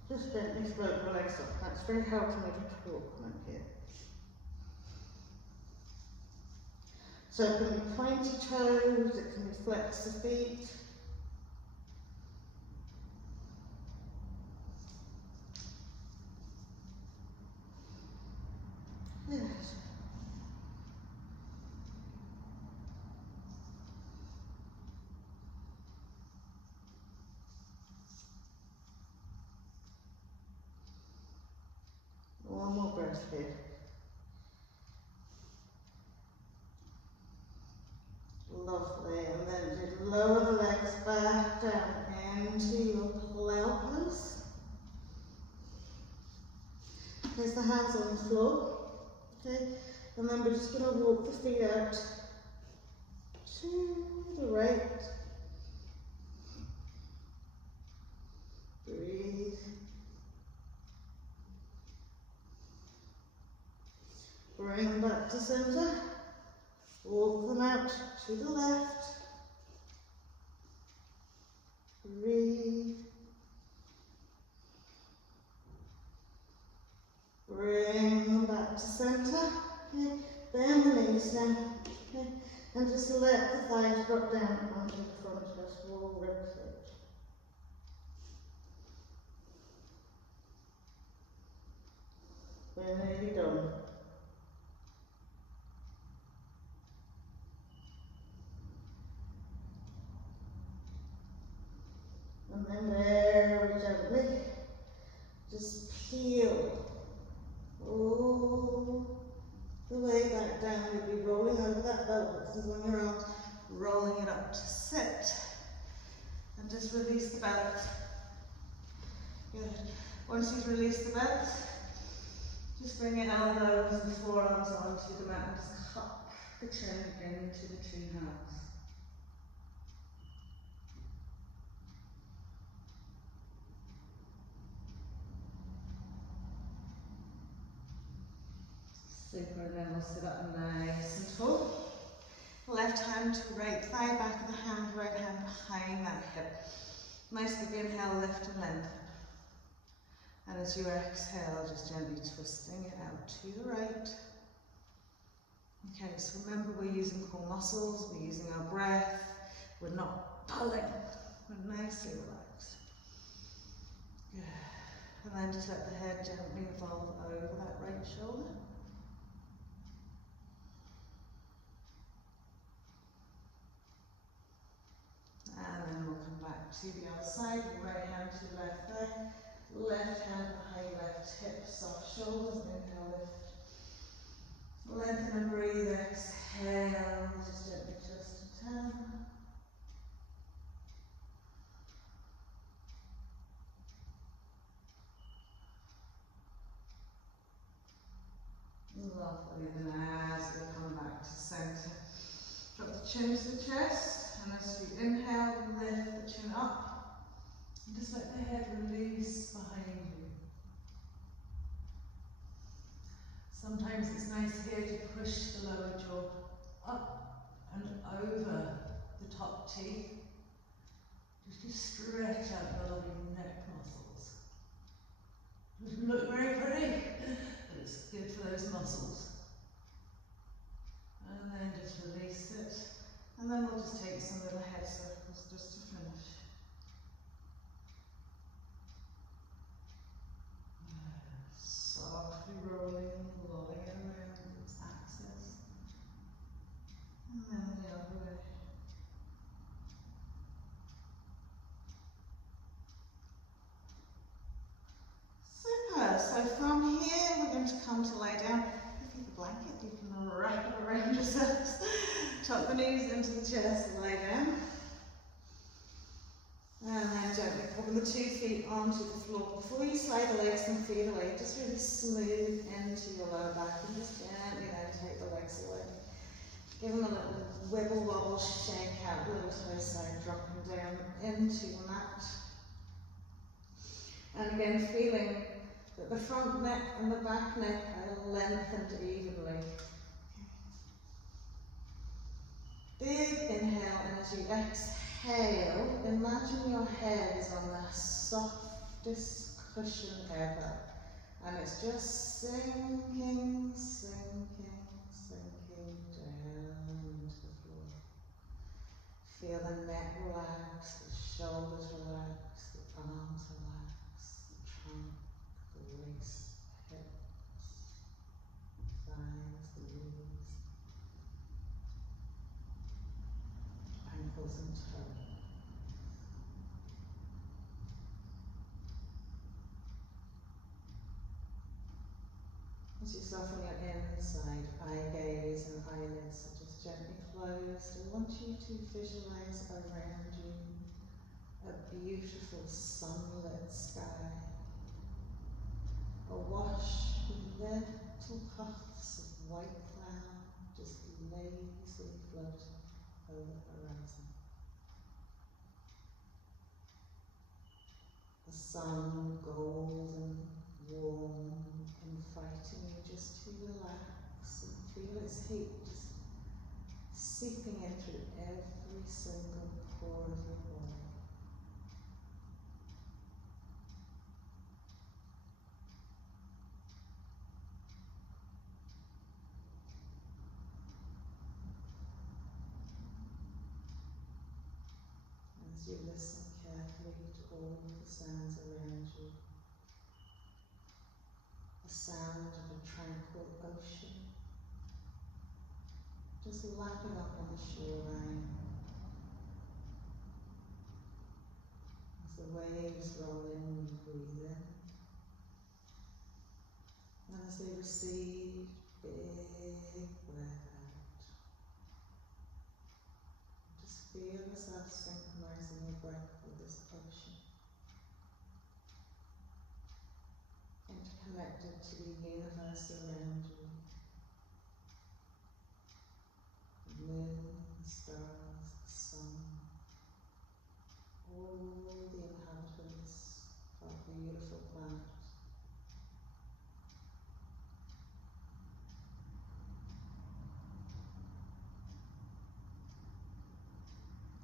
just gently float your legs up. That's very helpful when you talk from here. So it can be pointy toes, it can be flex the feet. Yes. breath here. Lovely, and then just lower the legs back down into your pelvis. Place the hands on the floor, okay? And then we're just going to walk the feet out to the right. Breathe. Bring them back to center. Walk them out to the left. Breathe. Bring them back to center. Okay. Bend the knees down. Okay. And just let the thighs drop down onto the front of the full rib cage. We're nearly done. And then very gently, just peel all the way back down. You'll be rolling over that belt on your arms, rolling it up to sit. And just release the belt. Good. Once you've released the belt, just bring your elbows and forearms onto the mat and just tuck the chin into the tree hands. Super, and then we'll sit up nice and tall. Left hand to right thigh, back of the hand, right hand behind that hip. Nice big inhale, lift and lengthen. And as you exhale, just gently twisting it out to the right. Okay, so remember we're using core muscles, we're using our breath, we're not pulling, we're nicely relaxed. Good. And then just let the head gently evolve over that right shoulder. And then we'll come back to the other side, right hand to the left thigh, left hand behind left hip, soft shoulders, inhale, lift. Lengthen and breathe, exhale, just gently twist and turn. Lovely, and then as you come back to center, drop the chin to the chest, and as you inhale, lift the chin up, and just let the head release behind you. Sometimes it's nice here to push the lower jaw up and over the top teeth, just to stretch out the lovely neck muscles. Doesn't look very pretty, but it's good for those muscles. And then just release it, and then we'll just take some little head circles just to finish. Softly rolling, lolling it around its axis. And then the other way. Super. So from here, we're going to come to lie down. If you have a blanket, you can wrap it around yourselves. Tuck the knees into the chest and lie down. And then gently pop the 2 feet onto the floor. Before you slide the legs and feet away, just really smooth into your lower back and just gently then take the legs away. Give them a little wiggle wobble, shake out, little toe side, dropping down into the mat. And again, feeling that the front neck and the back neck are lengthened evenly. Big inhale, and as you exhale, imagine your head is on the softest cushion ever. And it's just sinking, sinking, sinking down into the floor. Feel the neck relax, the shoulders relax, the arms relax, the trunk, the waist, hips, thighs, the knees, ankles and toes. As you soften your inside eye gaze and eyelids are just gently closed, I want you to visualise around you a beautiful sunlit sky, awash with little puffs of white cloud just lazily floating over the horizon. The sun golden, warm, inviting you just to relax and feel its heat just seeping in through every single pore of your body. As you listen carefully to all the sounds around you, the sound of a tranquil ocean just lapping up on the shoreline as the waves roll in, you breathe in, and as they recede, big breath out. Just feel yourself synchronizing your breath with this ocean, interconnected to the universe around you. The moon, the stars, the sun, all the inhabitants of our beautiful planet.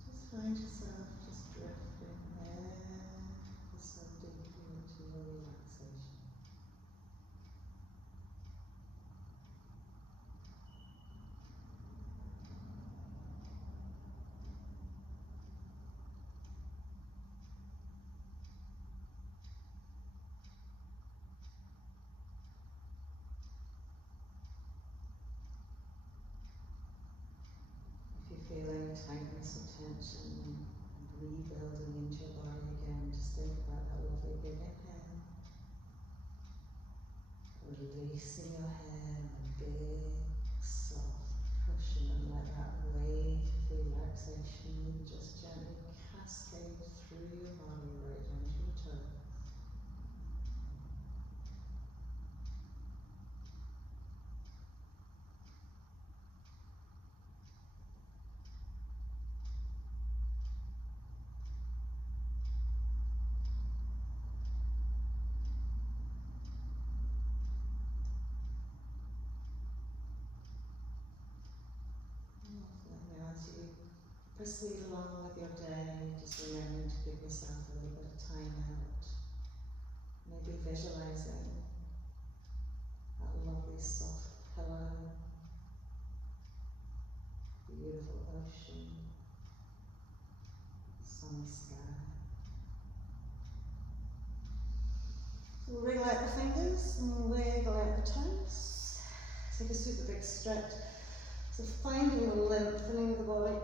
Just find yourself just drifting ever so deeply into your relaxation. If you're feeling tightness or tension and rebuilding into your body again, just think about that lovely big inhale. Releasing your head and a big, soft cushion, and let that wave of relaxation just gently cascade through your body right down to your toes. Now, as you proceed along with your day, just remembering to give yourself a little bit of time out. Maybe visualizing that lovely soft pillow, beautiful ocean, sunny sky. So we'll wriggle out the fingers and wiggle out the toes. Take a super big stretch. So finding the lengthening of the body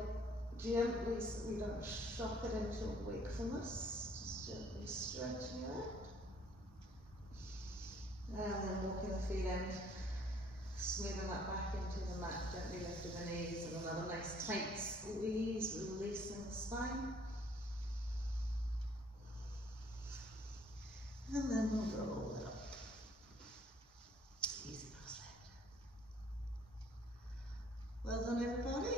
gently so we don't shock it into wakefulness. Just gently stretching it out. And then walking the feet in, smoothing that back into the mat, gently lifting the knees, and another nice tight squeeze, releasing the spine. And then we'll roll it up. Easy cross-legged. Well done, everybody.